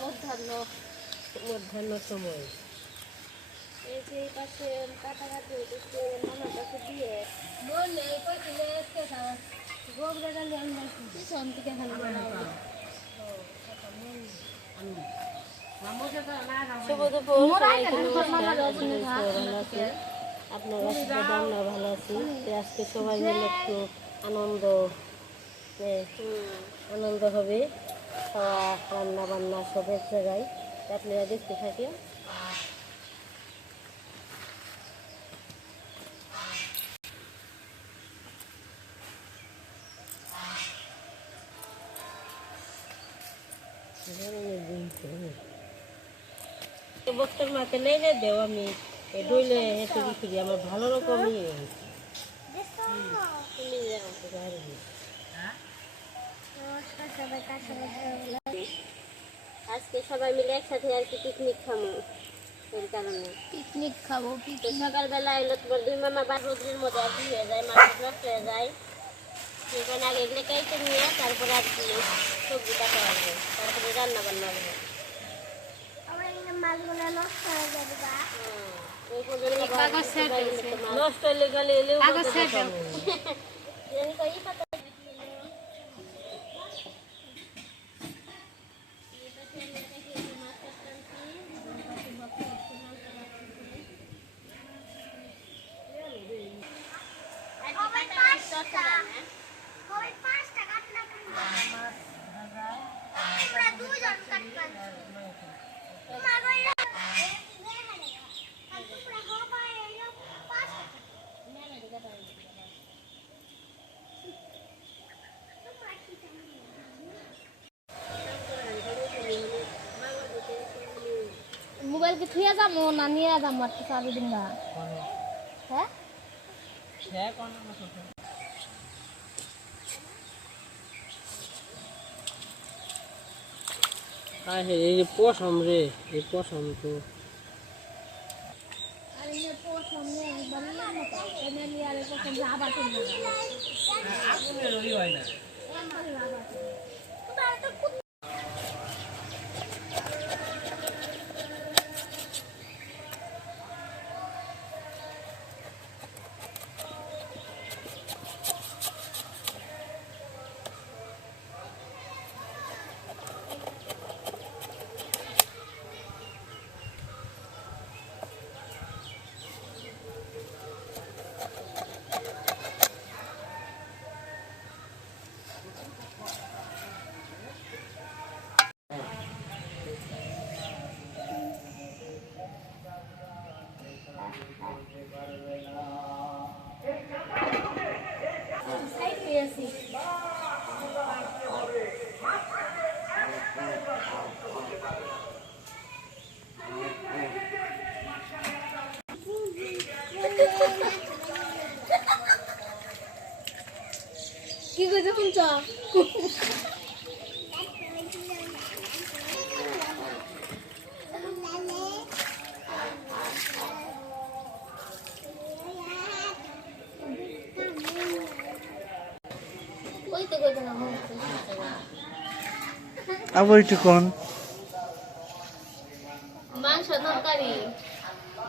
মধ্যাহ্ন মধ্যাহ্ন সময়। এই যে পাশে কাটাকাটি হইতেছে নানার কাছে দিয়ে বললে এই কইছিলে কে খাওয়া গোবরা ডালে আমি পিছন থেকে খালি বানাবো শুভ দুপুর সবাইকে নমস্কার আশা করি সবাই ভালো আছেন আপনারা সবাই আমরা ভালো আছি। আজকে সবাই মিলে একটু আনন্দ আনন্দ হবে। রান্না বান্না সব এক জায়গায় আপনারা দেখতে থাকেন বক্তার মাকে নেই রে দেও আমি ডইলে হেঁটে বিক্রি আমার ভালো রকমই হয়েছে তুমি যাও তো বাইরে গিয়ে। নমস্কার সবাই কার সবাই আজকে সবাই মিলে একসাথে আর কি পিকনিক খাব এর কারণে। পিকনিক খাব তো সকালবেলা এলো তোমার দুই মামা বা রোদ্রের মধ্যে আর কি হয়ে যায় মাছ নষ্ট হয়ে যায়। সেখানে আগে এগুলো কেটে নিয়ে তারপরে আর কি সবজি কাটা হবে। তারপরে রান্না বান্না হবে নষ্ট হয়ে যাবে বা হুম, ওই পর্যন্ত কাগজ ছেড়ে সবাই দিয়েছে। মিলে তোমার- নষ্ট হলে গেলে এলেও কাগজ কত ছেড়ে টাকা দাও। নেবে। জানি কই পাতা মোবাইল কি থুয়ে যাব না নিয়ে যাব আর চাবি দিন না হ্যাঁ হ্যাঁ হ্যাঁ এই যে পশম রে এই পশম তো আর এই প্রথম নিয়ে একবার নিয়ে মতো এনে নিয়ে আর প্রথম আবার কিনবে কি কইতে শুনছ কইতে কইতে না মনে হচ্ছে শুনছে না। আবার একটু কন মাংস তরকারি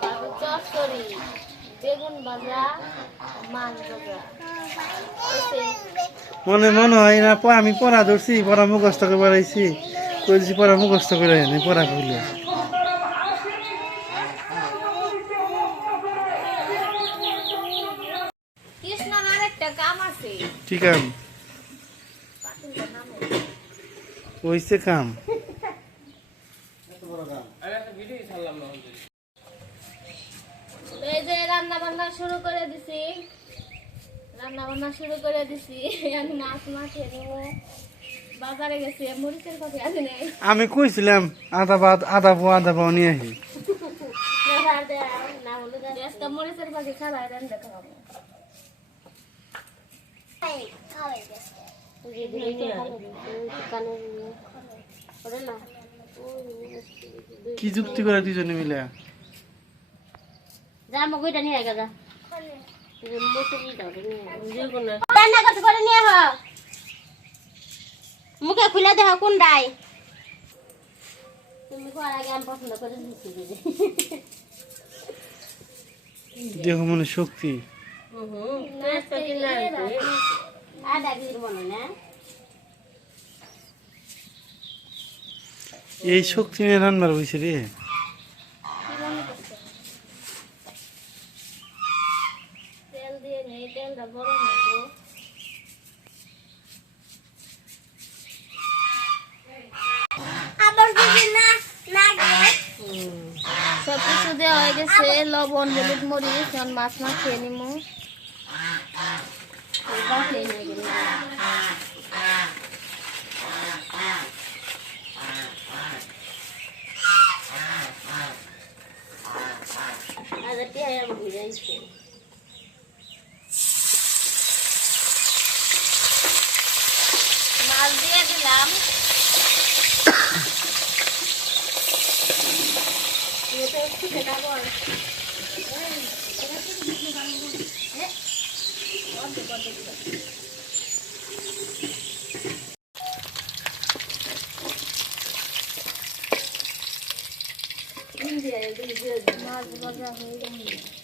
তারপর চচ্চড়ি বেগুন ভাজা মাছ ভাজা এসে মনে মনে হয় না আমি পড়া ধরছি পড়া মুখস্থ করে বেড়াইছি। কইছি পড়া মুখস্থ করে এনে পড়া একটা কাম আছে। ঠিক কাম হইছে কাম এই যে রান্না শুরু করে দিছি। রান্না বান্না শুরু করে দিছি। আমি মাছ নিব বাজারে গেছি মরিচের কথা আছে নাই। আমি কইছিলাম আধা ভাত আধা পো আধা পাও নিয়ে। আজকে মরিচের পাখি কি যুক্তি করে দুজনে মিলে যা আমাকে ওইটা নিয়ে আয় গা মুসুরি দাও নিয়ে আয়। যেরকম না আহ মুখে খুলে দেহ কোন ডাই। হওয়ার আগে আমি পছন্দ করে দিচ্ছি দেহ মনে শক্তি। এই শক্তি নিয়ে রান্নার বইছে রে। সব কিছু দেওয়া হয়ে গেছে, লবণ, হলুদ, মরিচ এখন মাছ মাছ খেয়ে নিমু আজ টিয়া বুঝাইছে মাছ দিয়ে দিলাম মাছ ভাজা হয়ে গেছে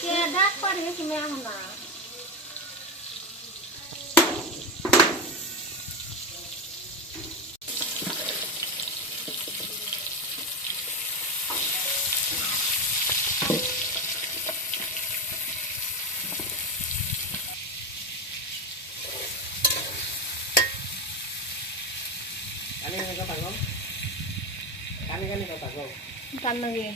কে ডাক পারে কি মেয়ে না কান্না দিয়ে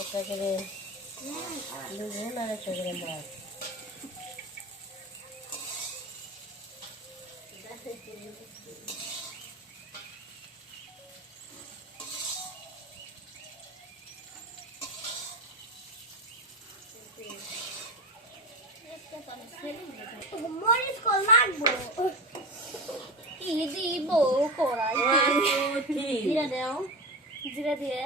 একটা করে দুজন আর একটা করে মাছ মরিচ দিয়ে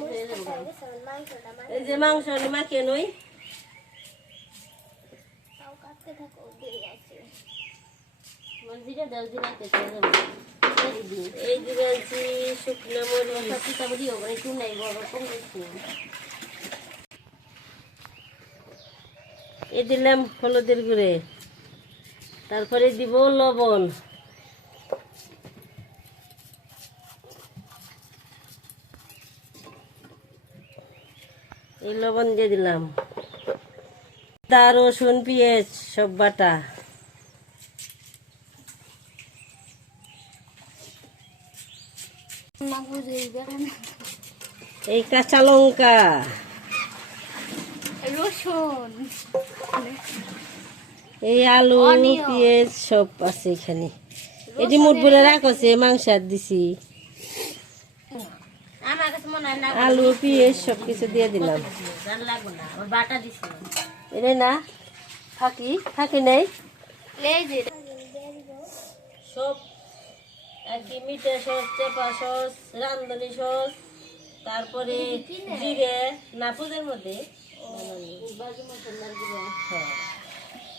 হয়ে যে মাংস আমি মাখিয়ে নই তাও কাটতে থাকো দেরি আছে জিরা দাও এই জিরা শুকনো মরিচ পিঠা দিও একটু নাই বড় কম দিচ্ছি এ দিলাম হলুদের গুঁড়ে। তারপরে দিব লবণ। এই লবণ দিয়ে দিলাম। আদা, রসুন, পেঁয়াজ, সব বাটা। এই কাঁচা লঙ্কা। রসুন। এই আলু. পেঁয়াজ সব আছে এখানে। এটি মুঠ বলে রাখছে মাংস আর দিছি। আলু পেঁয়াজ সব কিছু দিয়ে দিলাম। না। এনে না? ফাঁকি? ফাঁকি নেই? সব আর কি মিঠা সস চেপা সস রান্ধনি সস তারপরে জিরে। না পুজোর মধ্যে হ্যাঁ।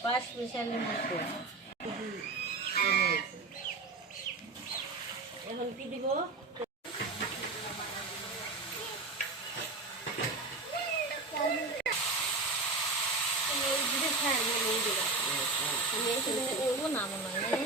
পাঁচ মিশালি মশলা এখন কি দিব করব না মনে হয়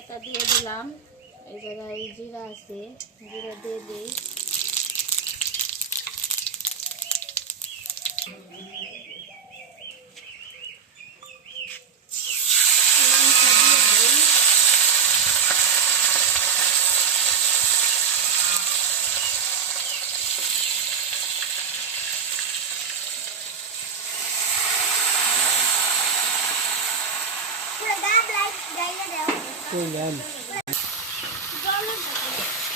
তেজপাতা দিয়ে দিলাম। এই জায়গায় জিরা আছে জিরা দিয়ে দিই। Ayan.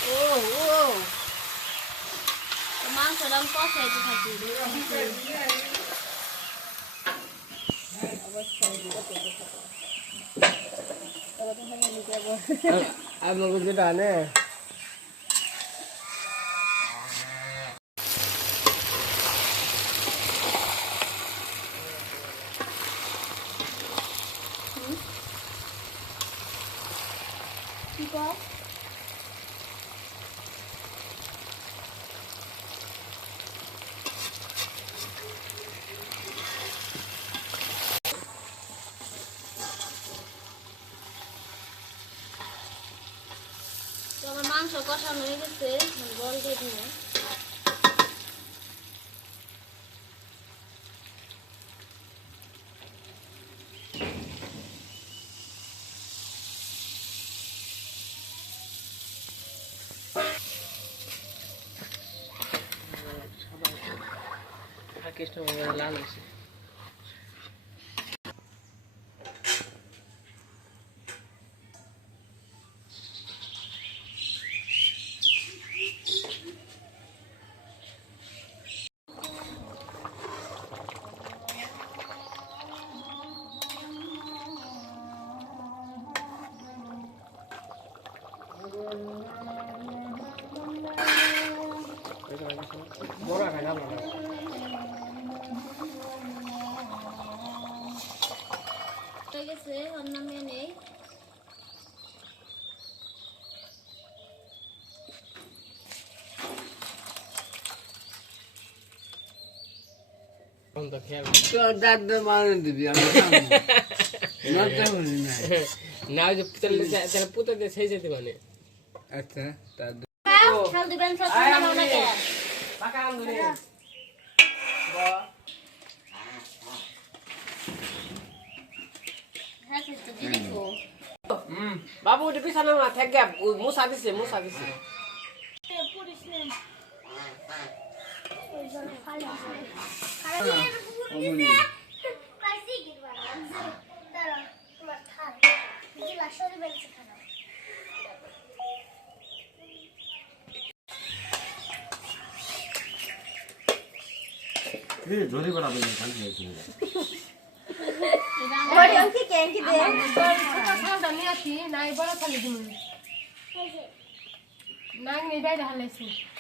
Oh, ah, oh. Ah, Kamang sa lang po, sa ito sa tulo. Ay, magandang na, eh. মাংস কষানো হয়ে গেছে বল দিয়ে দিন কৃষ্ণ লাল আছে বড় খাই না বড় হয়ে গেছে অন্য মেয়ে নেই তো খেয়াল দাদা মানে দিবি আমি নটা বলি না যে তাহলে পুতাতে সেই যেতে মানে আচ্ছা দাদা খাল দিবেন সব খাওয়া না কে পাকা আন্দুনি হ্যাঁ তো দিদি বাবু ওটা পিছানো না থেকে মুসা দিছে মুসা দিছে। কাইসি গিরবা দাঁড়া তোমার খাল গিলা সরি বেলছে খানা ওদি রান্না স্বাদ হয়েছে না খেয়ে নেই তো কে জানি না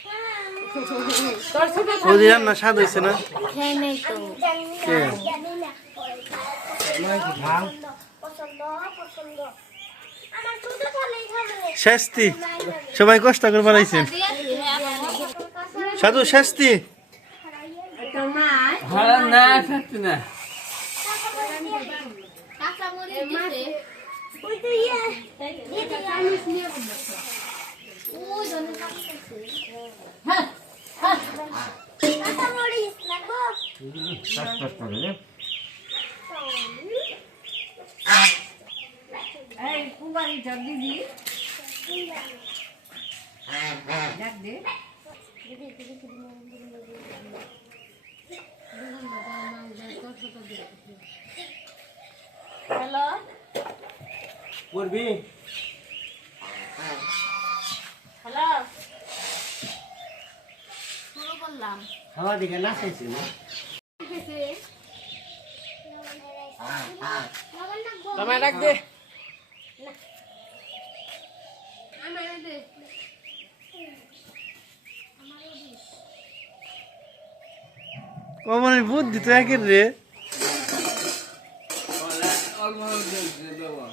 পছন্দ আমার ছোট খালেই খাবে শাস্তি। সবাই কষ্ট করে বানাইছেন সাধু শাস্তি। ভাড়া হ্যালো করবি হ্যালো শুরু করলাম। হাওয়া দিকে নাচাইছে না? তোমায় ডাক দে। কমনের বুদ্ধি তো একের রে। অল্প দেখছে বাবা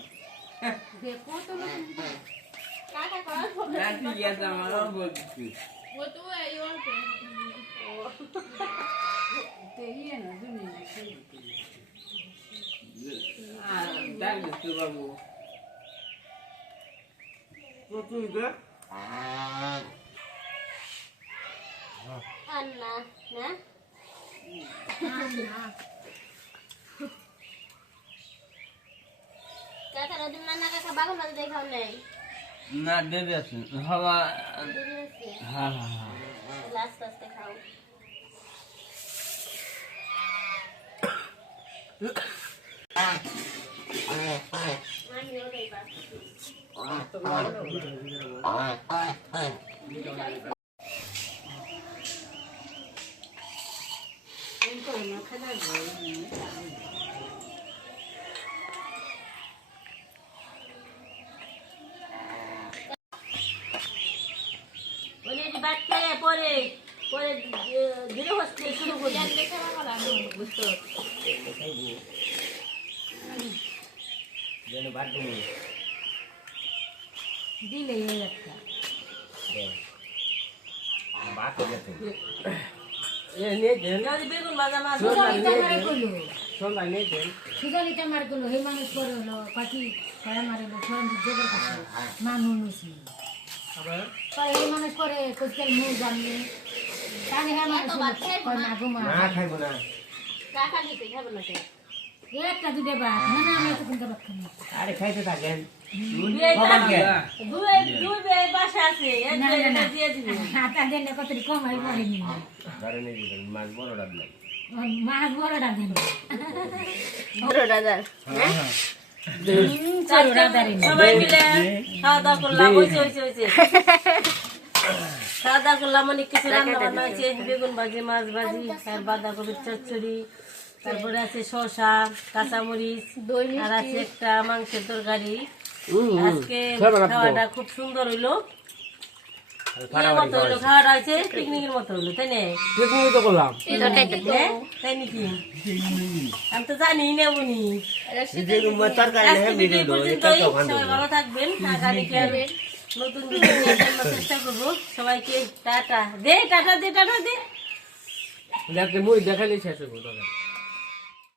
না দেবে হওয়া হ্যাঁ হ্যাঁ হ্যাঁ আস্তে আস্তে খাও আমিও নেই পাচ্ছি বলে যে বাদ খেয়ে পরে পরে হচ্ছে শুরু করি। বুঝতে দিলে এই একটা। দেন। সুজানিতা মার গেল হে মানুষ করে হলো পাখি কয়া মারিল ফোরন জোগাড় মানুষ পরে মানুষ করে কোচকেল মুখ জানলে তাহলে হে মানুষ কয় না গো মা। না খাইব না। আরে খাইতে থাকেন। হয় মাছ বড় মাছ দিন বড় দাদা সবাই মিলে খাওয়া দাওয়া করলাম হয়েছে হয়েছে হয়েছে খাওয়া দাওয়া করলাম অনেক কিছু রান্না বান্না হয়েছে বেগুন ভাজি মাছ ভাজি আর বাঁধাকপির চচ্চড়ি তারপরে আছে শসা কাঁচামরিচ আর আছে একটা মাংসের তরকারি। আজকে খাওয়াটা খুব সুন্দর হইল। খাওয়াটা হয়েছে পিকনিকের মতো হইল তাই না? পিকনিক তো করলাম? তাই নাকি? আমি তো জানি না বুনি তরকারি আজকে ভিডিও এই পর্যন্তই। সবাই ভালো থাকবেন। নতুন চেষ্টা করব। সবাইকে টাটা। দে টাটা দে টাটা দে। দেখালে শেষ হইব তখন